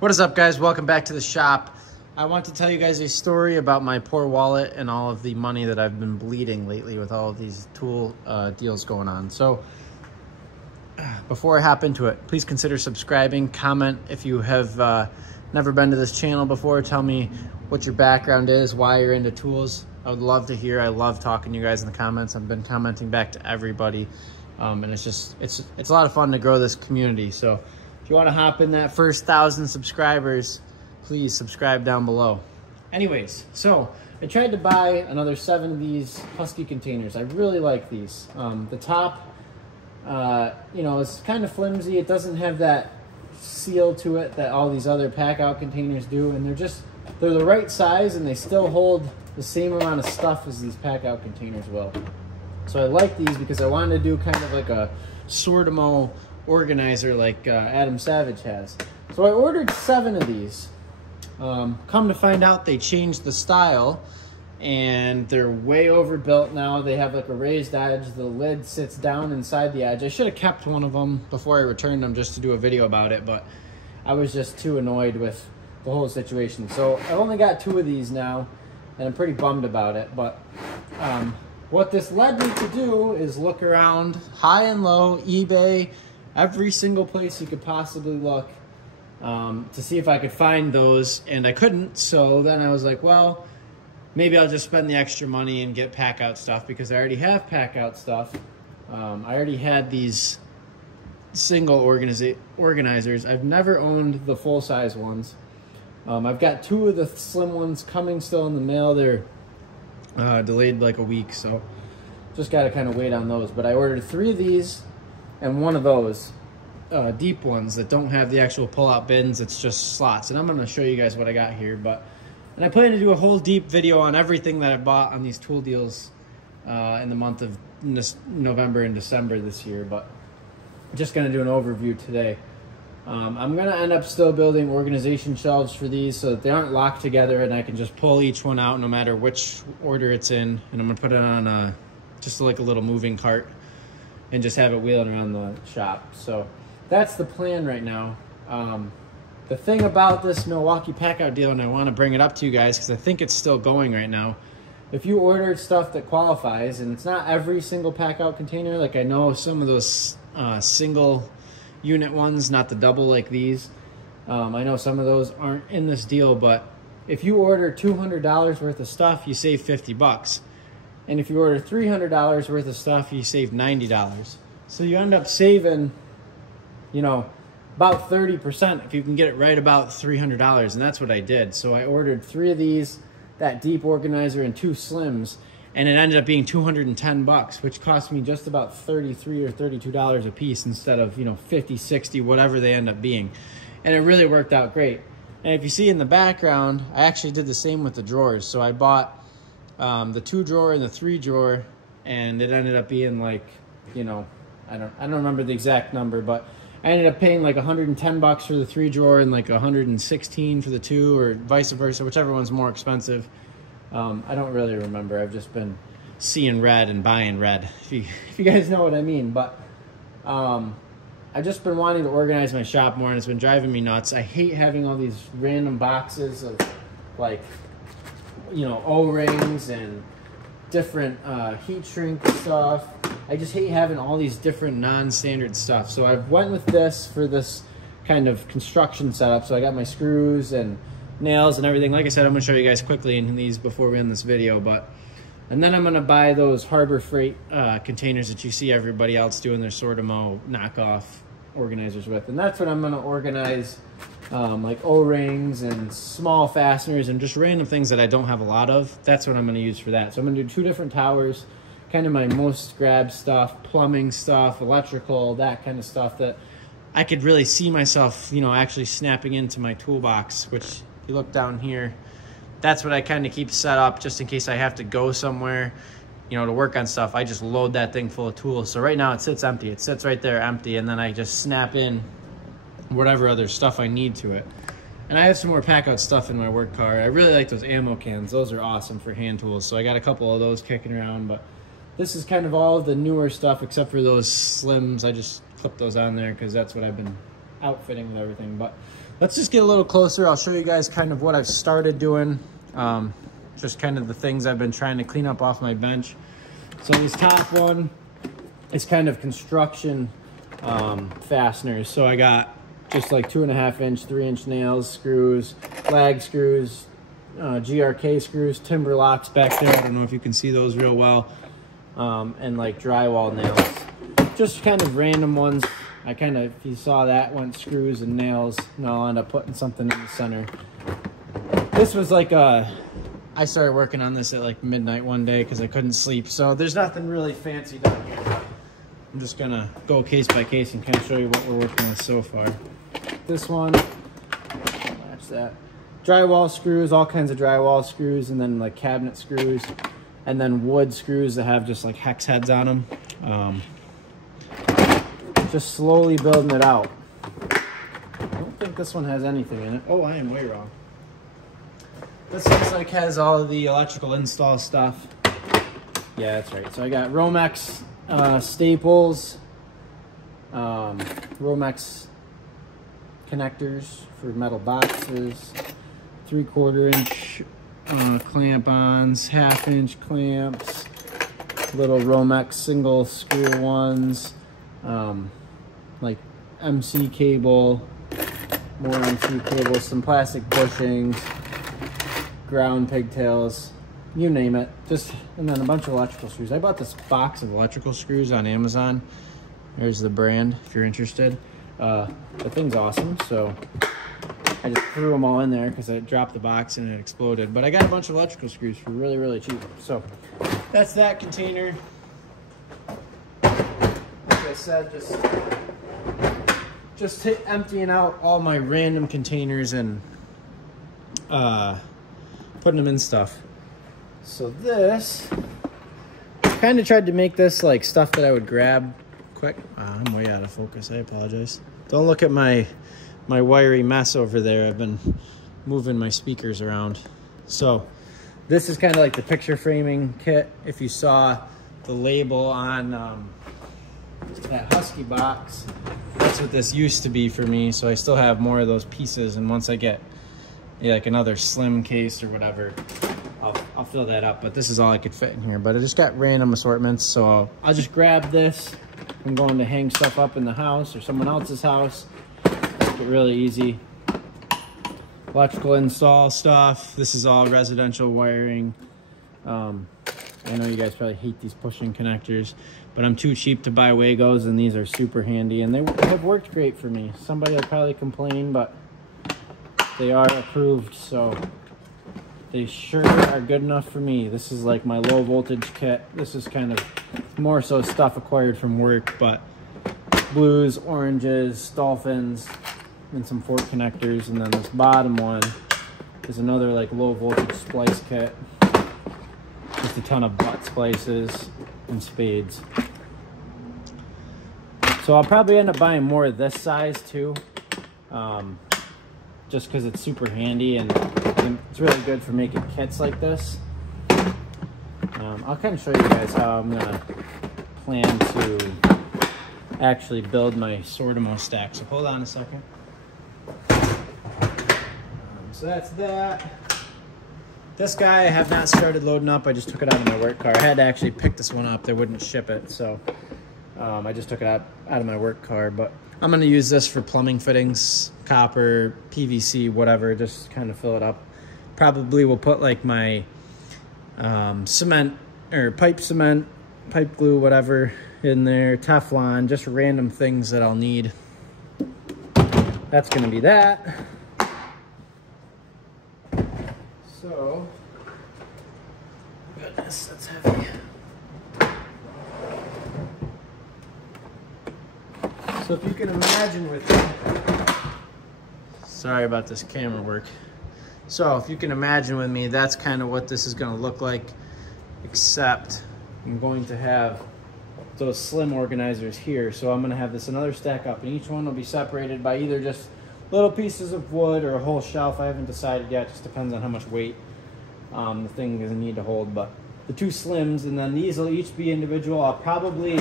What is up, guys? Welcome back to the shop. I want to tell you guys a story about my poor wallet and all of the money that I've been bleeding lately with all of these tool deals going on. So before I hop into it, please consider subscribing, comment if you have never been to this channel before. Tell me what your background is, why you're into tools. I would love to hear. I love talking to you guys in the comments. I've been commenting back to everybody. And it's a lot of fun to grow this community. So if you want to hop in that first 1,000 subscribers, please subscribe down below. Anyways, so I tried to buy another 7 of these Husky containers. I really like these. The top, it's kind of flimsy. It doesn't have that seal to it that all these other Packout containers do, and they're the right size, and they still hold the same amount of stuff as these Packout containers will. So I like these because I wanted to do kind of like a Sortimo organizer like Adam Savage has. So I ordered 7 of these. Come to find out, they changed the style and they're way overbuilt now. They have like a raised edge. The lid sits down inside the edge. I should have kept one of them before I returned them just to do a video about it, but I was just too annoyed with the whole situation. So I only got 2 of these now and I'm pretty bummed about it. But what this led me to do is look around high and low, eBay, every single place you could possibly look to see if I could find those, and I couldn't. So then I was like, well, maybe I'll just spend the extra money and get Packout stuff because I already have Packout stuff. I already had these single organizers. I've never owned the full-size ones. I've got 2 of the slim ones coming still in the mail. They're delayed like a week, so just got to kind of wait on those. But I ordered 3 of these and 1 of those deep ones that don't have the actual pull-out bins. It's just slots, and I'm going to show you guys what I got here. And I plan to do a whole deep video on everything that I bought on these tool deals in the month of November and December this year, but I'm just going to do an overview today. I'm going to end up still building organization shelves for these so that they aren't locked together and I can just pull each one out no matter which order it's in. And I'm going to put it on just like a little moving cart and just have it wheeling around the shop. So that's the plan right now. The thing about this Milwaukee Packout deal, and I want to bring it up to you guys because I think it's still going right now. If you order stuff that qualifies, and it's not every single Packout container, like I know some of those single unit ones, not the double like these. I know some of those aren't in this deal, but if you order $200 worth of stuff, you save 50 bucks. And if you order $300 worth of stuff, you save $90. So you end up saving, about 30% if you can get it right about $300, and that's what I did. So I ordered 3 of these, that deep organizer, and 2 slims, and it ended up being 210 bucks, which cost me just about $33 or $32 a piece instead of, 50, 60, whatever they end up being. And it really worked out great. And if you see in the background, I actually did the same with the drawers. So I bought the 2 drawer and the 3 drawer, and it ended up being like, I don't remember the exact number, but I ended up paying like 110 bucks for the 3 drawer and like 116 for the 2, or vice versa, whichever one's more expensive. I don't really remember. I've just been seeing red and buying red, if you guys know what I mean. But I've just been wanting to organize my shop more, and it's been driving me nuts. I hate having all these random boxes of like, O-rings and different heat shrink stuff. I just hate having all these different non-standard stuff. So I went with this for this kind of construction setup. So I got my screws and nails and everything. Like I said, I'm going to show you guys quickly in these before we end this video. And then I'm going to buy those Harbor Freight containers that you see everybody else doing their Sortimo knockoff organizers with. And that's what I'm going to organize, like O-rings and small fasteners and just random things that I don't have a lot of. That's what I'm going to use for that. So I'm going to do 2 different towers, kind of my most grab stuff, plumbing stuff, electrical, that kind of stuff that I could really see myself, actually snapping into my toolbox, which if you look down here, that's what I kind of keep set up just in case I have to go somewhere, to work on stuff. I just load that thing full of tools. So right now it sits empty. It sits right there empty, and then I just snap in whatever other stuff I need to it. And I have some more Packout stuff in my work car. I really like those ammo cans. Those are awesome for hand tools. So I got a couple of those kicking around, but this is kind of all of the newer stuff except for those slims. I just clipped those on there because that's what I've been outfitting with everything. But let's just get a little closer. I'll show you guys kind of what I've started doing. Just kind of the things I've been trying to clean up off my bench. So this top one is kind of construction fasteners. So I got just like 2.5 inch, 3 inch nails, screws, lag screws, GRK screws, timber locks back there. I don't know if you can see those real well. And like drywall nails. Just kind of random ones. I kind of, if you saw that, went screws and nails, and I'll end up putting something in the center. This was like I started working on this at like midnight one day because I couldn't sleep. So there's nothing really fancy done here. I'm just gonna go case by case and kind of show you what we're working with so far. This one, match that. Drywall screws, all kinds of drywall screws, and then like cabinet screws, and then wood screws that have just like hex heads on them. Just slowly building it out. I don't think this one has anything in it. Oh, I am way wrong. This looks like has all of the electrical install stuff. Yeah, that's right. So I got Romex staples, Romex connectors for metal boxes, 3/4 inch clamp-ons, 1/2 inch clamps, little Romex single screw ones, like MC cable, more MC cable, some plastic bushings, ground pigtails, you name it. And then a bunch of electrical screws. I bought this box of electrical screws on Amazon. There's the brand if you're interested. The thing's awesome, so I just threw them all in there because I dropped the box and it exploded. But I got a bunch of electrical screws for really, really cheap. So that's that container. Like I said, just emptying out all my random containers and putting them in stuff. So this, kind of tried to make this like stuff that I would grab quick. I'm way out of focus, I apologize. Don't look at my wiry mess over there. I've been moving my speakers around. So this is kind of like the picture framing kit. If you saw the label on that Husky box, that's what this used to be for me. So I still have more of those pieces, and once I get like another slim case or whatever, I'll fill that up. But this is all I could fit in here. But I just got random assortments, so I'll just grab this. I'm going to hang stuff up in the house or someone else's house. Make it really easy. Electrical install stuff. This is all residential wiring. I know you guys probably hate these pushing connectors, but I'm too cheap to buy Wagos, and these are super handy, and they have worked great for me. Somebody will probably complain, but they are approved, so they sure are good enough for me. This is like my low voltage kit. This is kind of more so stuff acquired from work, but blues, oranges, dolphins, and some fork connectors. And then this bottom one is another like low voltage splice kit. Just a ton of butt splices and spades. So I'll probably end up buying more of this size too. Just because it's super handy and it's really good for making kits like this. I'll kind of show you guys how I'm gonna plan to actually build my Sortimo stack. So hold on a second. So that's that. This guy I have not started loading up. I just took it out of my work car. I had to actually pick this one up. They wouldn't ship it, so I just took it out of my work car. But I'm gonna use this for plumbing fittings, copper, PVC, whatever, just kind of fill it up. Probably will put like my cement or pipe cement, pipe glue, whatever in there, Teflon, just random things that I'll need. That's gonna be that. So, goodness, that's heavy. So if you can imagine with me, sorry about this camera work. So if you can imagine with me, that's kind of what this is going to look like, except I'm going to have those slim organizers here. So I'm going to have this another stack up, and each one will be separated by either just little pieces of wood or a whole shelf. I haven't decided yet. It just depends on how much weight the thing is need to hold. But the two slims, and then these will each be individual. I'll probably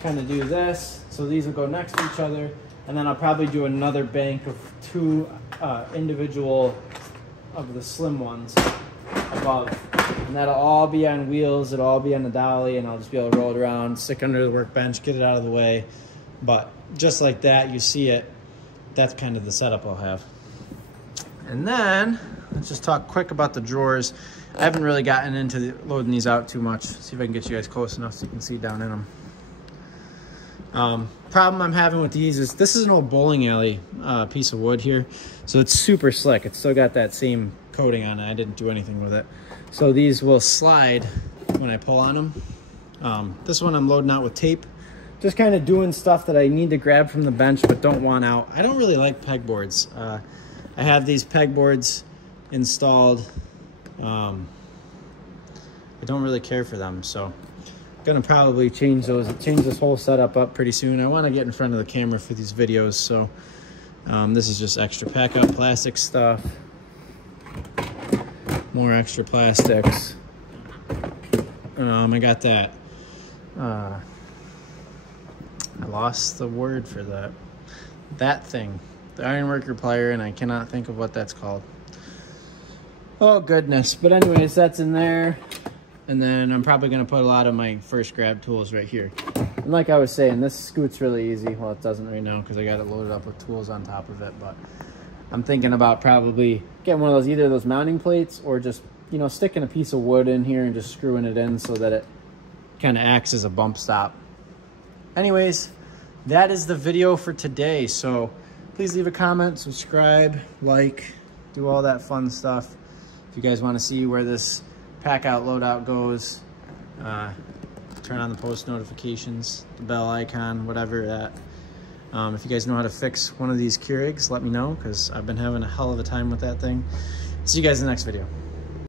kind of do this, so these will go next to each other, and then I'll probably do another bank of two individual of the slim ones above. And that'll all be on wheels, it'll all be on the dolly, and I'll just be able to roll it around, stick under the workbench, get it out of the way. But just like that, you see it, that's kind of the setup I'll have. And then, let's just talk quick about the drawers. I haven't really gotten into loading these out too much. See if I can get you guys close enough so you can see down in them. Problem I'm having with these is, this is an old bowling alley piece of wood here. So it's super slick. It's still got that same coating on it. I didn't do anything with it. So these will slide when I pull on them. This one I'm loading out with tape. Just kind of doing stuff that I need to grab from the bench but don't want out. I don't really like pegboards. I have these pegboards installed. I don't really care for them, so I'm gonna probably change this whole setup up pretty soon. I want to get in front of the camera for these videos, so this is just extra Packout plastic stuff. More extra plastics. I got that. I lost the word for that. That thing. The ironworker plier, and I cannot think of what that's called. Oh, goodness. But anyways, that's in there. And then I'm probably going to put a lot of my first grab tools right here. And like I was saying, this scoots really easy. Well, it doesn't right now because I got it loaded up with tools on top of it. But I'm thinking about probably getting one of those, either those mounting plates or just, you know, sticking a piece of wood in here and just screwing it in so that it kind of acts as a bump stop. Anyways, that is the video for today. So please leave a comment, subscribe, like, do all that fun stuff. If you guys want to see where this Packout loadout goes, turn on the post notifications, the bell icon, whatever that. If you guys know how to fix one of these Keurigs, let me know, because I've been having a hell of a time with that thing. See you guys in the next video.